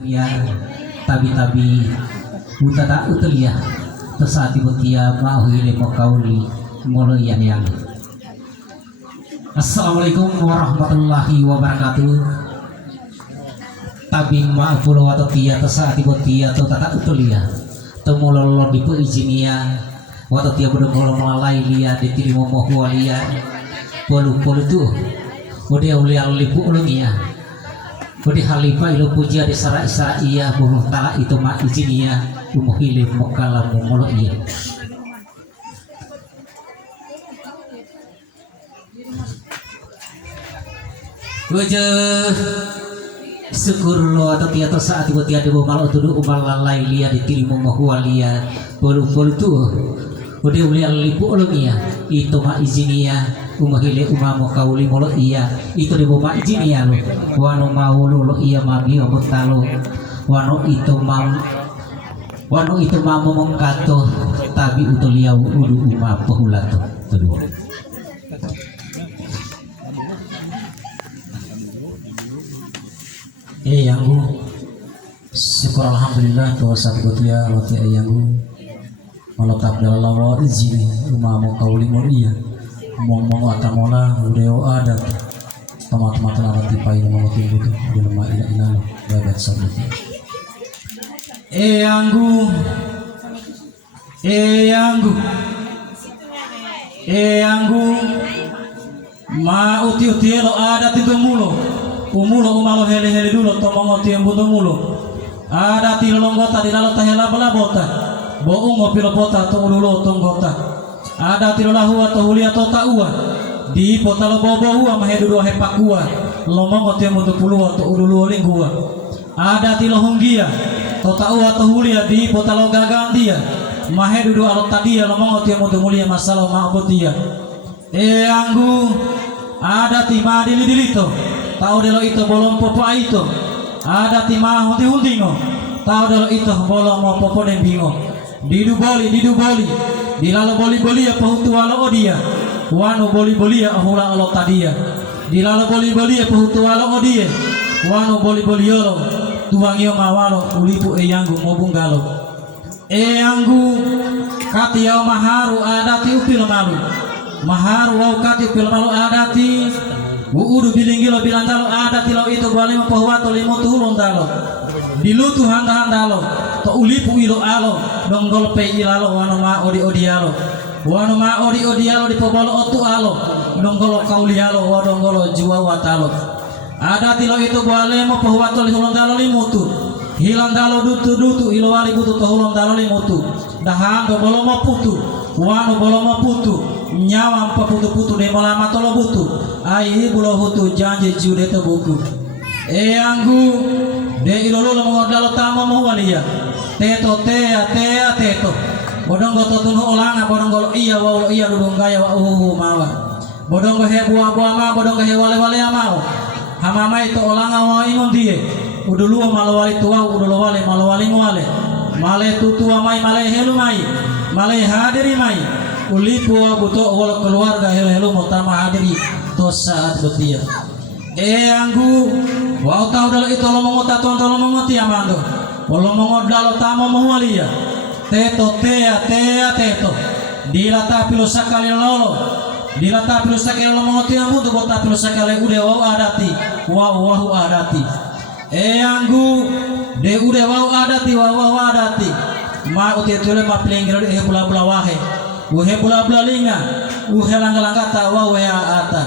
ya tabi-tabi utada utelia tesati betia mauhile makauli molo yang Assalamualaikum warahmatullahi wabarakatuh. Tabing ma'fulo atau tia tesati betia atau tata utelia temulolo di peizinia atau tia bedengolo melalai lia ditiri momoh lia polu-polu tuh udah uliar lipu ulungia Budi Halifah ilu puja di sara-sara iya buruh tala itu ma izinia umuhili mukalam mumolo iya. Wajah syukur lo atau tiada saat ibu tiada bumal tuduh umal lalai lia ditirimu mahualia bolu-bolu tuh udah uliar lipu ulungia itu ma izinia umahile umamu kauli molo iya itu di boma izinia lo wano maulu lo iya mami omotalo wano itu mamu mengkato tabi utulia udu uma pahulato kedua yanggu syukur alhamdulillah tuh satu ya wati yanggu malotap dalam lawa izini umamu kauli molo iya mong atamola udeo ada teman-teman alat tipai nama tinggi itu di lemah ila babat sabut yanggu ma uti lo ada tiga mulo umalo hele dulu tomong uti yang butuh mulo ada tilo longgota di dalam tahela belabota bohong ngopi lopota atau dulu tonggota ada tilolahu atau huli atau taua di potalo bobo hua mahedu dua hepakua lomong otiam untuk puluh atau udulu linggua ada tilohunggia atau taua atau huli di potalo gagang dia mahedu dua alot tadia lomong otiam untuk mulia masalah maabot dia anggu ada tima dilito tahu delo itu bolong popo itu ada tima hunti-huntingo tahu delo itu bolong mau popo dan bingo didu boli dilalo boli ya pahutu walo odia wano boli ya ahula alo tadia dilalo boli ya pahutu walo odia wano boli yolo tuangio mawalo ulipu yanggu mobunggalo yanggu kati yao maharu adati upil malu maharu wau kati upil malu adati uudu bilinggilo bilantalo adati lo itu bali mapahuato limutu hulondalo dilutu handa-handalo to ulipu ilo alo donggol pe ilalo wano ma odi alo di pobolo otu alo donggolo kaulialo wa donggolo juwa watalo ada tilo itu boleh mo pahuato li hulondalo limutu hilandalo dutu ilo wali butu to hulondalo limutu dahan do bolo mo putu wano bolo mo putu nyawam pa putu de malama tolo butu ai bulo hutu janji jude to buku anggu de ilolo lo ngodalo tamo mo walia teto bodonggo totunu olanga bodonggo iya wa iya dudung gaya wa mawa bodonggo he buah ma bodonggo he wale amao hamama itu olanga wa ingon die udulu malawali tua udulu wale malawali ngwale male tutu mai male helu mai male hadiri mai ulipu buto wala keluarga helu motama hadiri to saat betia anggu wa tau dalo itu lo mongota tonto lo mongoti amando wala mongodalo tamo mahualia teto dilata pilo sakali lolo mongoti amutu bota pilo sakali ude wau adati wahu adati anggu de ude wau adati wahu adati ma uti tule ma plengiro he bula wahe uhe bula linga uhe langgalangata wahu ya ata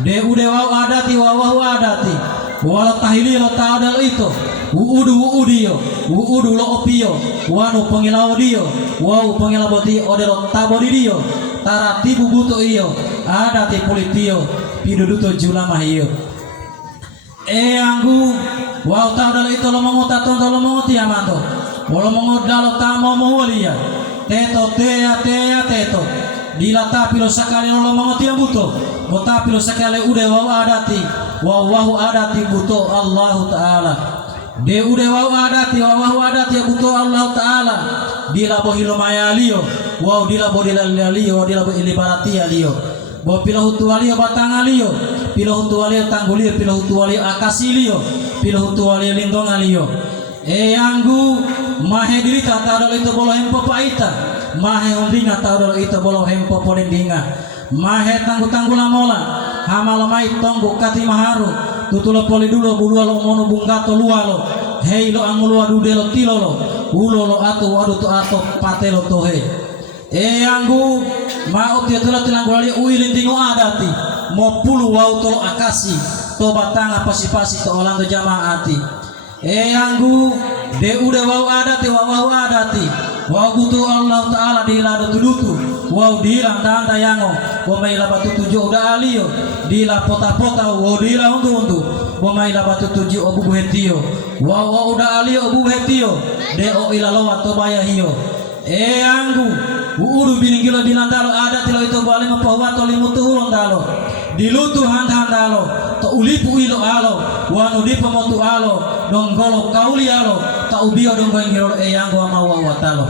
de ude wau adati wahu adati wala tahili lo taadal itu uudu lo opio wanu pengilao dio wau pengilao boti odero tabodi dio tarati bubuto iyo ada ti politio piduduto julama iyo anggu wau taadal itu lo mongota tonto lo mongoti amanto wala mongodalo tamo mohulia teto dilata pilo sakali lo mongoti ambuto bota pilo sakali ude wau adati wahu adati buto Allah Ta'ala de ude wahu adati buto Allah Ta'ala dilabo hilomaya liyo wahu dilabo dilaliyo dilabo ilibaratia liyo bo pilo hutu walio batanga liyo pilo hutu walio tanggulio pilo hutu walio akasi liyo pilo hutu walio lindonga liyo Anggu mahe dirita ta dolo itu bolo hempo paita, mahe ondinga ta dolo itu bolo hempo podendinga, mahe tanggu-tanggu lamola, hamala mai tonggo kati maharu, tutulo poli dulo bulualo mono bungkato lualo, hei lo angulua dudelo tilolo, ulolo atu wadu to ato patelo tohe. Anggu mau tia tula tilanggulali uilin tingo adati, mo pulu wau tolo akasi, to batanga pasi-pasi to olando jamaati. Anggu de udah wau adati wau adati, wau butuh Allah Taala dilado tudutu, wau dilang danda yango, bomai batu tuju udah alio, dila pota-pota wau dila untu, bomai batu tuju obu buhetio, wau udah alio obu buhetio, de o ilalo atau bayah hio. Anggu uru biningilo dinandalo ada tilo itu balik mapawato limutu ulondalo dilutu handalo to ulipu ilo alo wanu dipa motu alo donggolo kauli alo ta ubio donggo ngiro Anggu amawa watalo.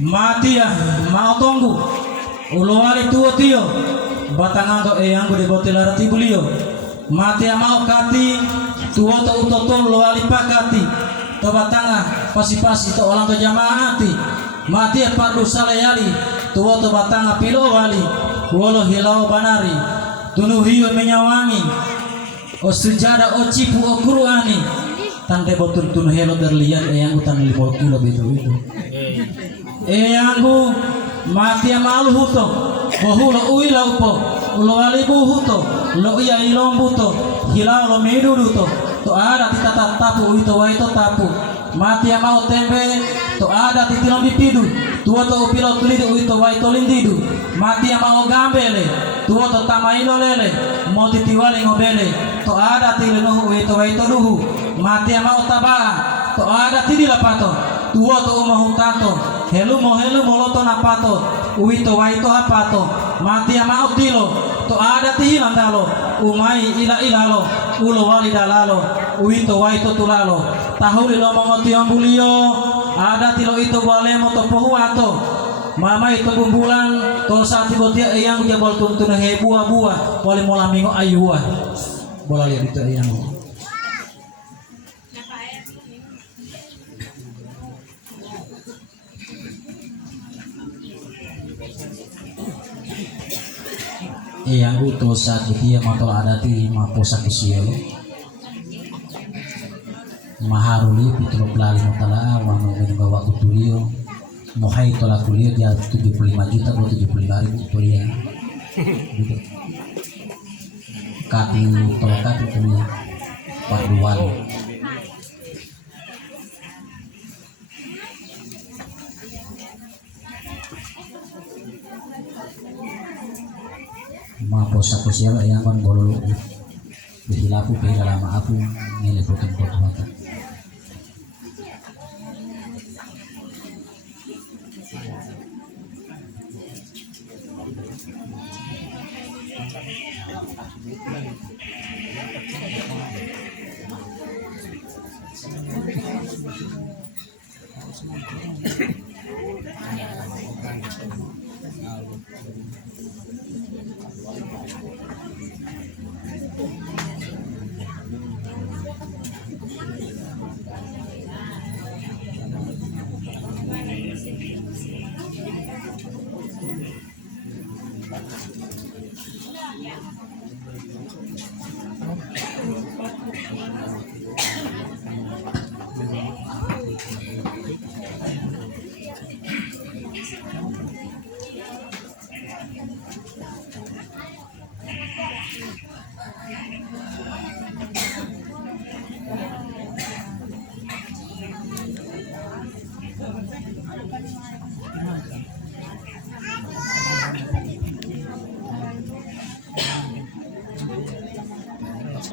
Mati ya mau tunggu ulowali tuo tio batanganto Anggu di botilara tibulio mati ya mau kati tuo to utoto ulowali pakati to batanga pasi-pasi to orang to jamaati mati ya pardu salayali tuo to batanga pilo wali wolo hilau banari tunu hiyo menyawangi o sujada o cipu o Qur'ani tante botul tunu helo berlian Anggu tan libol kilo itu Anggu mati malu huto bohulo uila upo ulo alibu huto lo iya ilom buto hilau lo meduduto to ada titata tapu itu waito tapu mati mau tembe to ada titilom dipidu tuo to upilo tulidu itu waito lindidu mati mau gambele tuo to tamailo lele mo titiwali ngobele to ada tilinu itu waito duhu mati mau tabaa to ada tidilapato tuo to umahutato helu moloto napato uito waito apato mati ama utilo to ada tihilan dalo umai ila ilalo ulo wali dalalo uito waito tulalo tahuli lo mongoti ambulio ada tilo itu wale moto pohuato mama itu bumbulan to saat botia yang jabal tuntun he buah wali molamingo ayuah bola lihat itu yang Anggu to saat dia matol adati maposa kisio maharuli pitro pelali motala wano bawa kutulio mohai tolak kuliah dia 75 juta atau 75.000 kuliah gitu kati tolak kati kuliah paduan maposa ko siya yang kan bololo bihilapu pera lama aku ngelepotin kota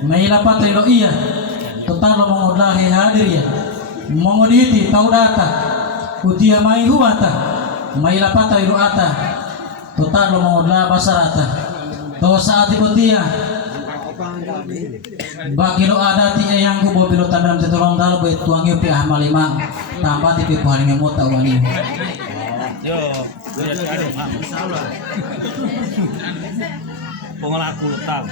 may lapatay lo iya total lo mongolahi hadir ya mongoditi taudata utia may huwata may lapatay lo ata total lo mongola basarata to saat ibutia Bagi lo ada ti yang ku bo bilo tandam tetolong dal bo tuang yo pi ahmal lima tambah ti pi paling mo ta wani. Yo, insyaallah. Pengolaku letak.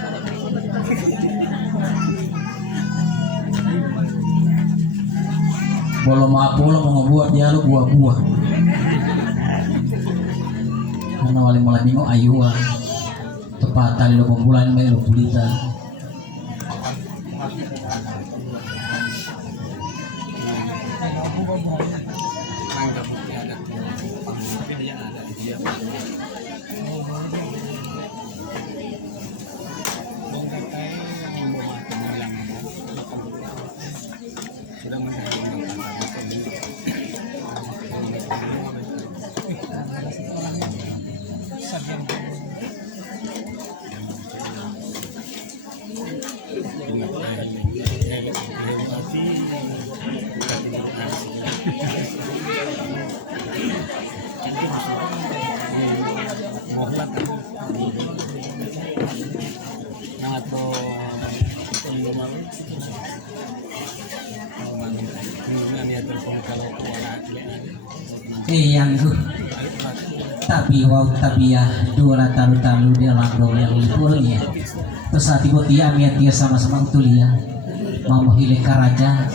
Bolo mapolo mau buat dia lu buah-buah. Karena wali mulai bingung ayua. Tepat tali lo pembulan main lo pulita. Yang tapi wow tabiah dua talu dia langgau yang liburnya terus hati botia miatia sama-sama utulia mau hilih karaja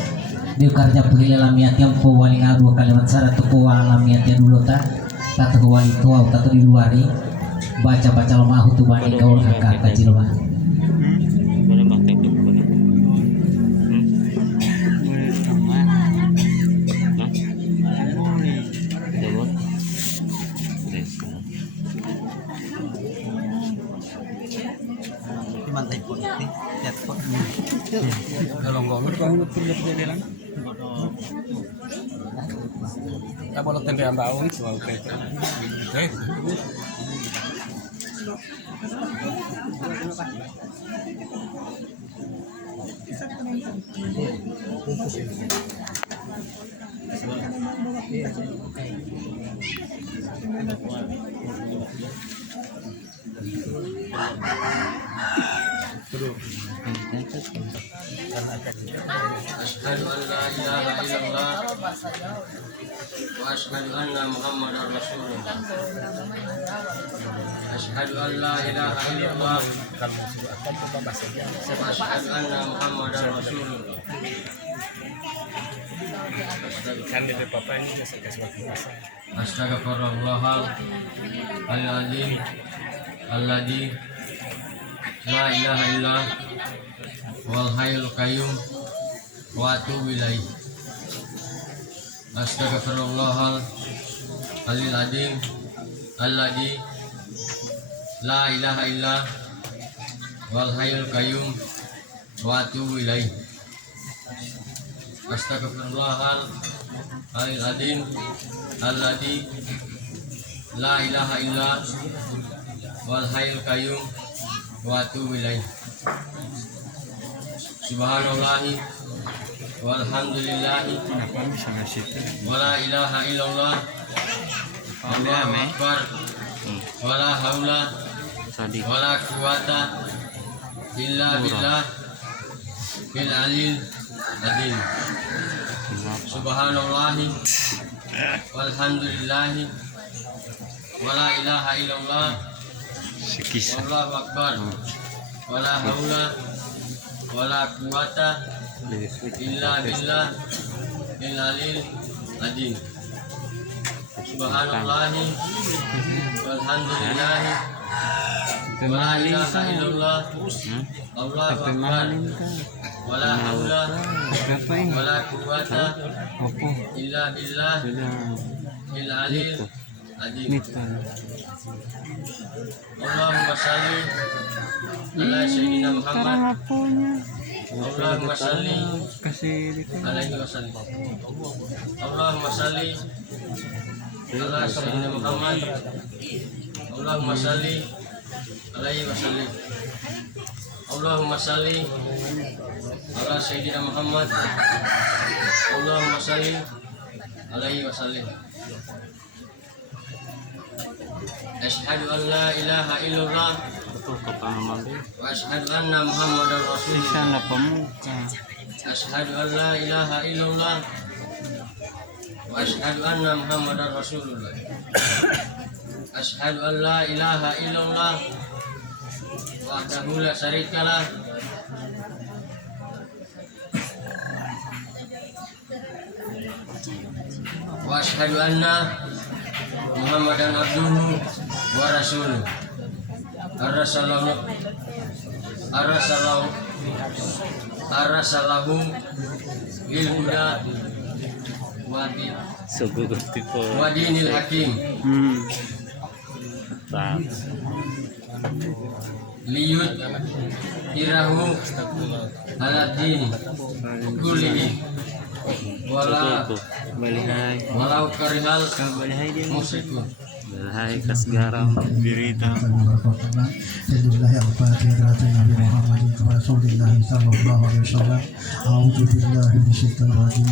dia kerja pehile lamiatia po wali ngadu kalimat syarat tu po lamiatia dulu tak kata wali tua atau di luari baca lo mahu tu bani gaul kakak kecil mah Kalau tempe ambau itu oke. Asyhadu an la ilaha illallah wa asyhadu anna Muhammadar Rasulullah. Asyhadu an la ilaha illallah wa asyhadu anna Muhammadar Rasulullah. Astagfirullahal azim alladzi la ilaha illa wal hayyul qayyum wa atubu ilaih. Astagfirullahal azim alladzi la ilaha illa wal hayyul qayyum wa atubu ilaih. Astagfirullahal azim alladzi la ilaha illa wal hayyul qayyum wa atubu ilaih. Subhanallahi walhamdulillahi wala ilaha illallah Allahu akbar wala haula wala quwata illa billah bil alil azim. Subhanallahi walhamdulillahi wala ilaha illallah Allahu akbar wala haula wala quwata illa billah bil alil azim. Subhanallahi walhamdulillahi wala ilaha illallah Allahu akbar wala haula wala quwata illa billah bil alil azim. Allahumma shalli ala sayyidina Muhammad. Allahumma shalli alaihi wasallam. Allahumma shalli ala sayyidina Muhammad. Allahumma shalli alaihi wasallam. Allahumma shalli ala sayyidina Muhammad. Allahumma shalli alaihi wasallam. Asyhadu an la ilaha illallah Tuh kepahaman deh. Wa asyhadu anna Muhammadar Rasulullah. Sana pemuka. Asyhadu an la ilaha illallah. Wa asyhadu anna Muhammadar Rasulullah. Asyhadu an la ilaha illallah. Wahdahu la syarikalah. Wa asyhadu anna Muhammadan abduhu wa rasuluh. Arasalahu lil huda Sugu tipe. wa dinil hakim Tak. liyud hirahu aladin kullihi walau karihal musyrikun. Hai kasgaram dirita. Alhamdulillah al-Fatihah Nabi Muhammad Rasulullah sallallahu alaihi wasallam. A'udzu billahi minasyaitonir rajim.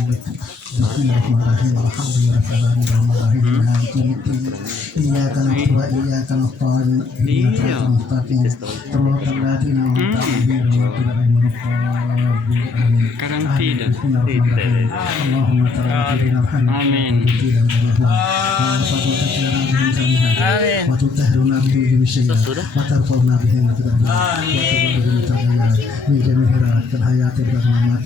Bismillahirrahmanirrahim. Alhamdulillahirabbil alamin. Maliki yaumiddin. Iyyaka na'budu wa iyyaka nasta'in. Ihdinas siratal mustaqim. Siratal ladzina an'amta 'alaihim ghairil maghdubi 'alaihim. Karantina. Allahumma salli ala Muhammad. Amin. Amin. وتطهرنا به من الشيطان وترفعنا به من الدرجات وتبلغنا من جميع الحياة والممات